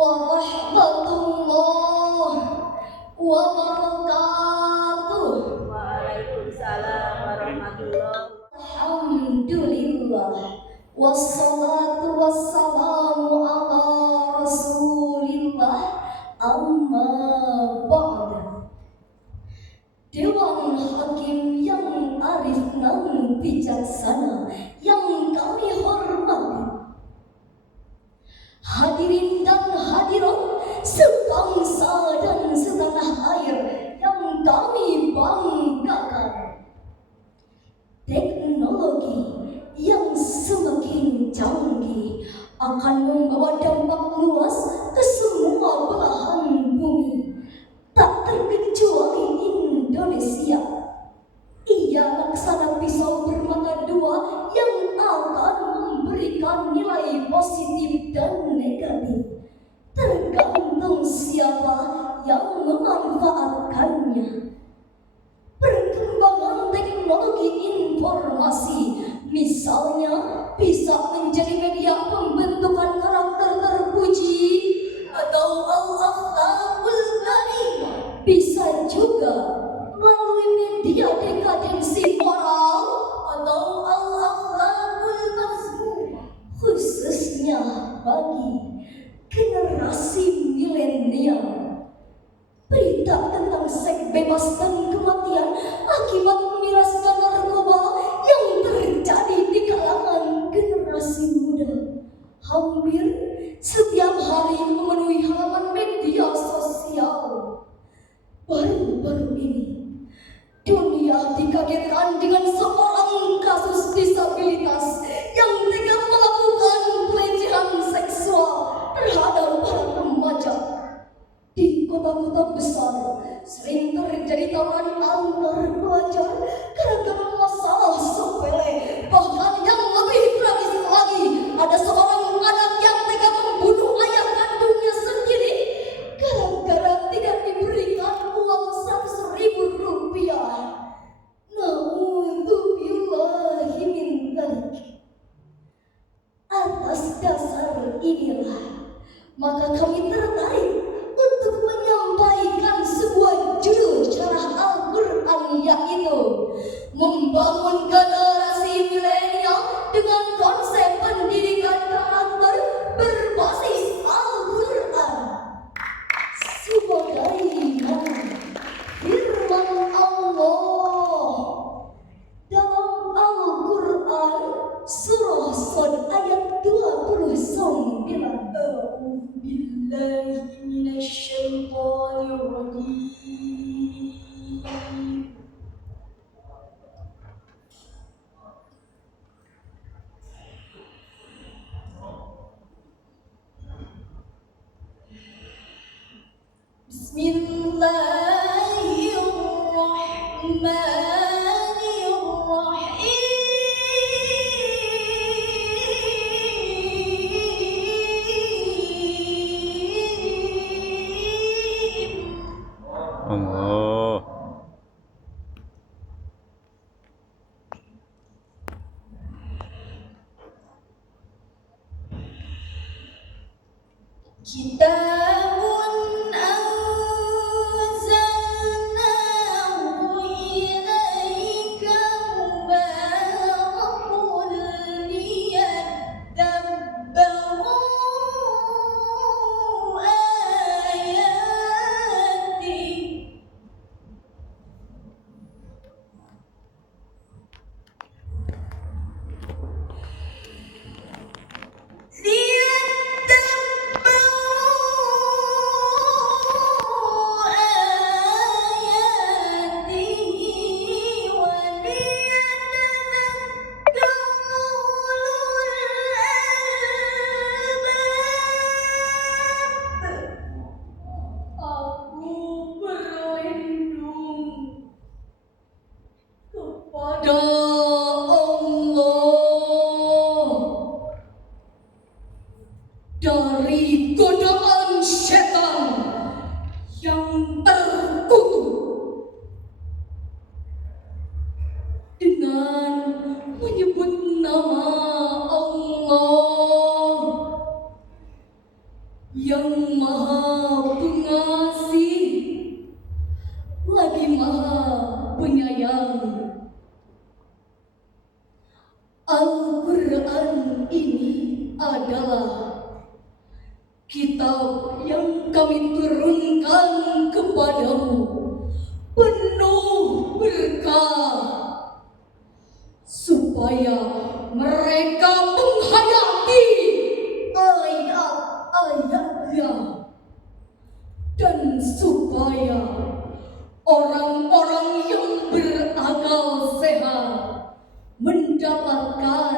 warahmatullahi wabarakatuh. Waalaikumsalam warahmatullahi. Alhamdulillah wassalatu wassalamu ala rasulillah, amma ba'da. Dewan Hakim yang arif dan bijaksana yang kami hormati, hadirin dan hadirat sebangsa dan setanah air yang kami banggakan. Teknologi yang semakin canggih akan membawa dampak luas ke semua belahan bumi, tak terkecuali Indonesia. Ia laksana pisau bermata dua yang akan memberikan nilai positif dan negatif, tergantung siapa yang memanfaatkannya. Perkembangan teknologi informasi misalnya bisa menjadi media pembentukan karakter terpuji atau al-akhlaqul karimah, bisa juga melalui media dekadensi moral atau al-akhlaqul mazmumah, khususnya bagi generasi milenial. Berita tentang seks bebas dan kematian akibat memiraskan narkoba yang terjadi di kalangan generasi muda hampir setiap hari memenuhi halaman media sosial. Baru-baru ini dunia dikagetkan dengan seorang kasus disabilitas yang tega melakukan pelecehan seksual terhadap para remaja. Di kota-kota besar sering terjadi tawuran antar pelajar gara-gara masalah sepele. Bahkan yang lebih tragis lagi, ada seorang anak yang tega membunuh ayah kandungnya sendiri gara-gara tidak diberikan uang 100.000 rupiah. Na'udzubillahi min dzalik. Atas dasar inilah maka kami tertarik untuk menyampaikan sebuah judul syarah Al-Quran, yaitu membangun generasi milenial dengan konsep pendidikan karakter berbasis Al-Quran. Sebagaimana firman Allah dalam Al-Quran surah Shad ayat 29. A'udzubillahi minasyaitonir rajim. Bismillahirrahmanirrahim. Allah. Kitabun anzalnahu ilaika mubarakun liyadabbaru ayatihi. Dari godaan setan yang terkutuk dengan menyebut nama Allah yang maha pengasih, lagi maha penyayang. Al-Quran ini adalah kitab yang kami turunkan kepadamu, penuh berkah, supaya mereka menghayati ayat-ayatnya, dan supaya orang-orang yang berakal sehat mendapatkan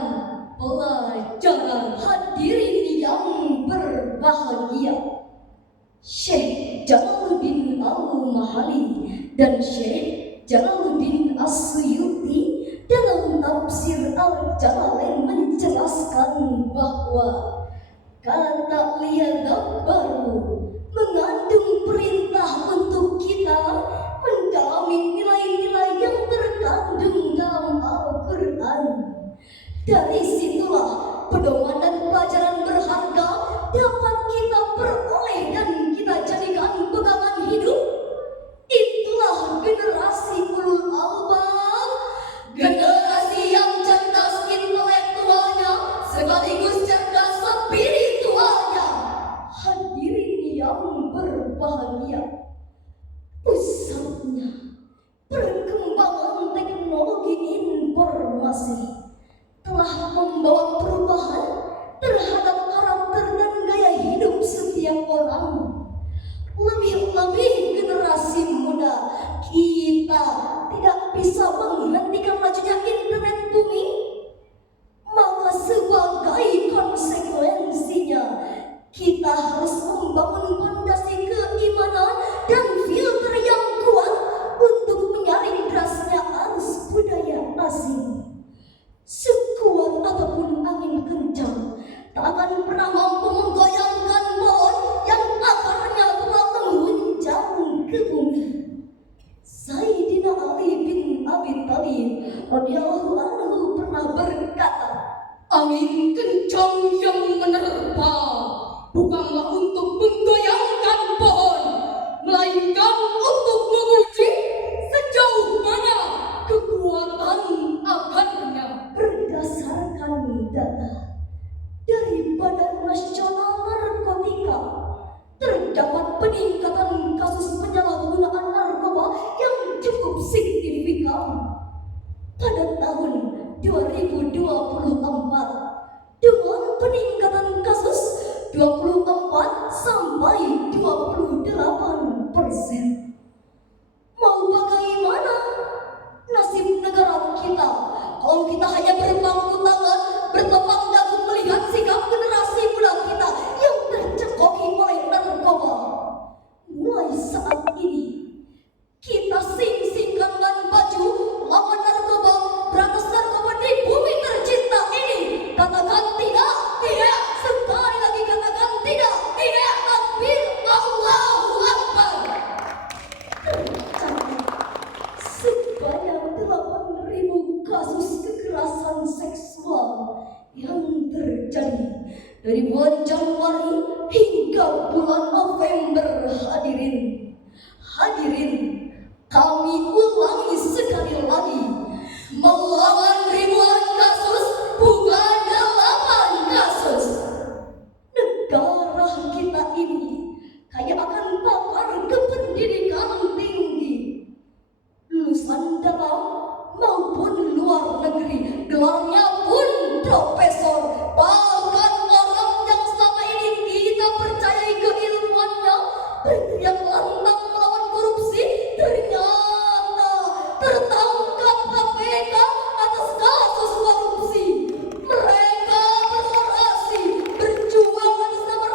pelajaran. Hadirin yang berbahagia, Syekh Jalaluddin Al-Mahali dan Syekh Jalaluddin As-Suyuti dalam tafsir Al-Jalalain menjelaskan bahwa kata liyadabbaru mengandung perintah untuk kita mendalami nilai-nilai yang terkandung dalam Al-Quran. Dari situlah pedoman dan pelajaran berharga dapat kita peroleh dan kita jadikan pegangan hidup. Itulah generasi ulul albab, generasi yang cerdas intelektualnya sekaligus cerdas spiritualnya. Hadirin yang berbahagia, pesatnya perkembangan teknologi informasi telah membawa perubahan terhadap karakter dan gaya hidup setiap orang. Lebih-lebih generasi muda, kita tidak bisa menghentikan majunya internet bumi. Maka sebagai konsekuensinya, kita harus membangun fondasi keimanan dan filter yang kuat untuk menyaring derasnya arus budaya asing. Sekuat apapun angin kencang, tak akan pernah mampu menggoyangkan pohon yang akarnya telah menghunjam ke bumi. Sayyidina Ali bin Abi Thalib radhiyallahu anhu pernah berkata, angin kencang yang menerpa bukanlah untuk menggoyangkan pohon, melainkan untuk menguji sejauh mana kekuatan akarnya. Berdasarkan data dari Badan Nasional Narkotika, terdapat peningkatan kasus penyalahgunaan narkoba yang cukup signifikan pada tahun 2024 dengan peningkatan kasus 24 sampai 28%. Mau bagaimana nasib negara kita kalau kita hanya berpangku tangan, bertepang dagu melihat sikap generasi muda kita yang tercekoki oleh narkoba? Mulai saat ini kita sing-singkan baju lawan narkoba, berantas narkoba di bumi tercinta ini. Katakan tidak, tidak. Sekali lagi katakan tidak, tidak. Takbir, Allahu Akbar. Tercatat sebanyak 8.000 kasus kekerasan seksual yang terjadi dari bulan Januari hingga bulan November. Hadirin, kami ulangi sekali lagi, melawan ribuan kasus, bukan 8 kasus. Negara kita ini kaya akan pakar kependidikan tinggi, lulusan dalam maupun luar negeri, gelarnya pun profesor. Bahkan orang yang selama ini kita percayai keilmuannya berteriak lantang melawan korupsi, ternyata tertangkap KPK atas kasus korupsi. Mereka berorasi, berjuang atas nama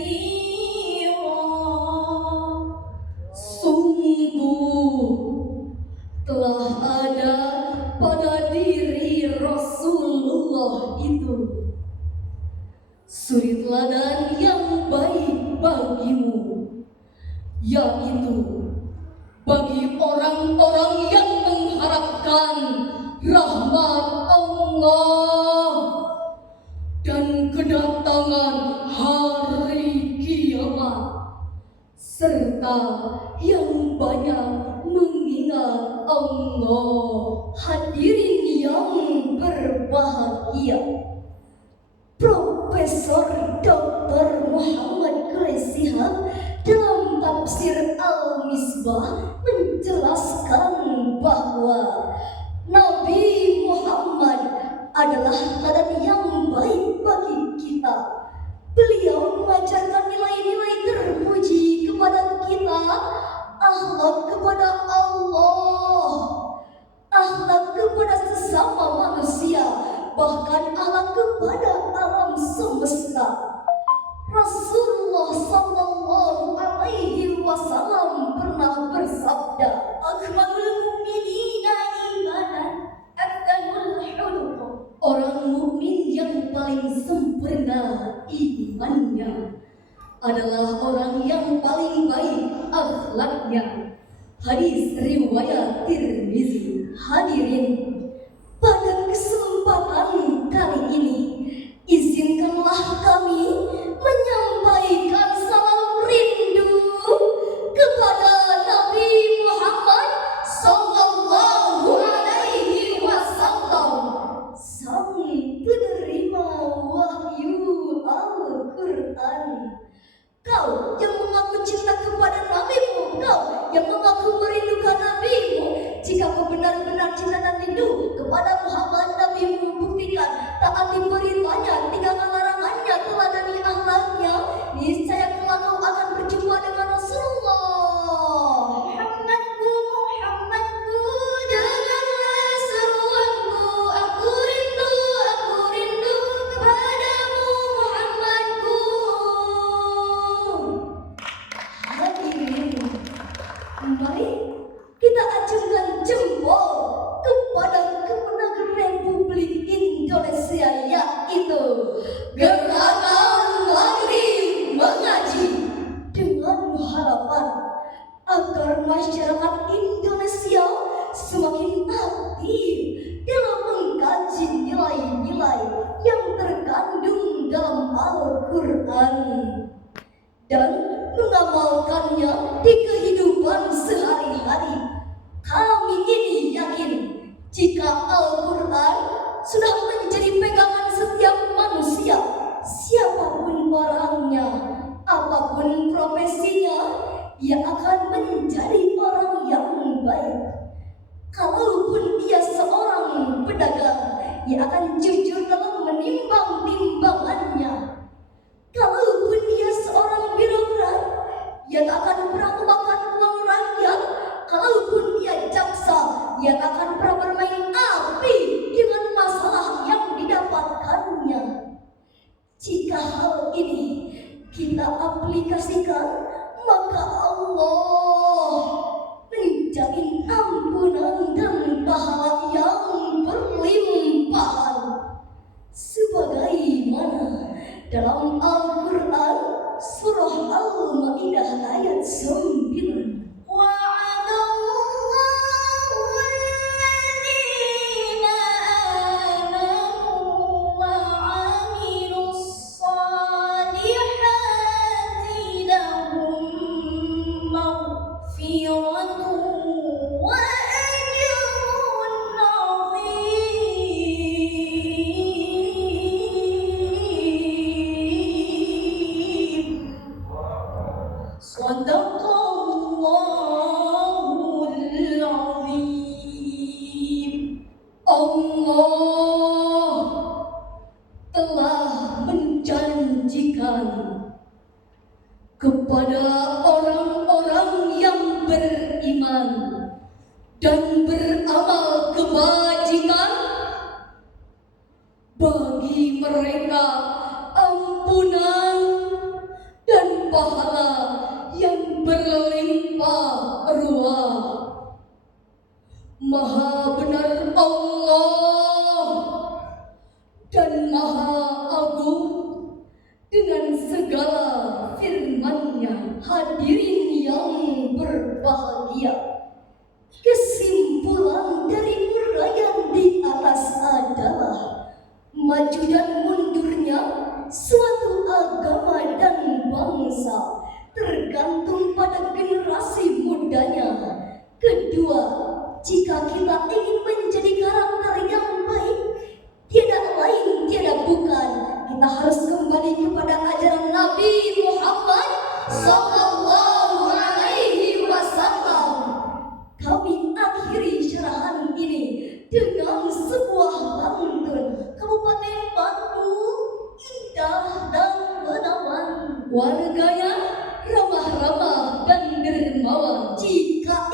كثيرا. Sungguh telah ada pada diri Rasulullah itu suri teladan yang baik bagimu, yaitu bagi orang-orang yang mengharapkan rahmat Allah dan kedatangan hari kiamat, serta yang banyak mengingat Allah. Hadirin yang berbahagia, Profesor Dr. Muhammad Quraisy dalam tafsir Al-Misbah menjelaskan bahwa Nabi Muhammad adalah teladan yang baik bagi kita. Beliau mengajarkan nilai-nilai terpuji kepada kita, akhlak kepada Allah, akhlak kepada sesama manusia, bahkan akhlak kepada alam semesta. Rasulullah sallallahu alaihi wasallam pernah bersabda, Akmalul mu'minina imanan akmalul khuluq. orang mukmin yang paling sempurna imannya adalah orang yang paling baik akhlaknya. Hadis riwayat Tirmizi. Hadirin, pada kesempatan kali ini izinkanlah kami menyampaikan salam rindu kepada Nabi Muhammad sallallahu alaihi wasallam, sang penerima wahyu Al-Quran. Kau yang mengaku cinta kepada nabimu, kau yang mengaku merindukan nabimu, jika kau benar-benar cinta dan rindu kepada Muhammad nabimu, buktikan taati beritanya, tinggalkan larangannya, teladani akhlaknya, niscaya kelak kau akan berjumpa dengan Rasulullah. Muhammadku, Muhammadku, dengarlah seruanku. Aku rindu kepadamu, Muhammadku. Hadirin, mari kita acungkan jempol kepada kemenangan Republik Indonesia, yaitu Gerakan Lari Mengaji, dengan harapan agar masyarakat Indonesia semakin aktif dalam mengkaji nilai-nilai yang terkandung dalam Al-Quran dan mengamalkannya di kehidupan sehari-hari. Kami ini yakin jika Al-Quran sudah menjadi pegangan setiap manusia, siapapun orangnya, apapun profesinya, ia akan menjadi orang yang baik. Kalaupun ia seorang pedagang, ia akan jujur dalam menimbang timbangannya. Kalaupun ia seorang birokrat, ia tak akan pernah memakan uang rakyat. Kalaupun ia jaksa, ia tak akan pernah bermain api dengan masalah yang didapatkannya. Jika hal ini kita aplikasikan, maka Allah menjamin ampunan dan pahala yang berlimpahan, sebagaimana dalam Al-Quran surah Al-Maidah ayat 9. Allah telah menjanjikan kepada orang-orang yang beriman dan beramal kebajikan, bagi mereka ampunan dan pahala yang berlimpah ruah. Maha benar Allah dan Maha Agung dengan segala firman-Nya. Hadirin yang berbahagia, kesimpulan dari uraian di atas adalah maju dan mundurnya suatu agama dan bangsa tergantung pada generasi mudanya. Kedua, jika kita ingin menjadi karakter yang baik, tiada lain tiada bukan kita harus kembali kepada ajaran Nabi Muhammad Sallallahu Alaihi Wasallam. Kami akhiri syarahan ini dengan sebuah pantun Kabupaten Bandung indah dan menawan, warganya ramah-ramah dan dermawan. Jika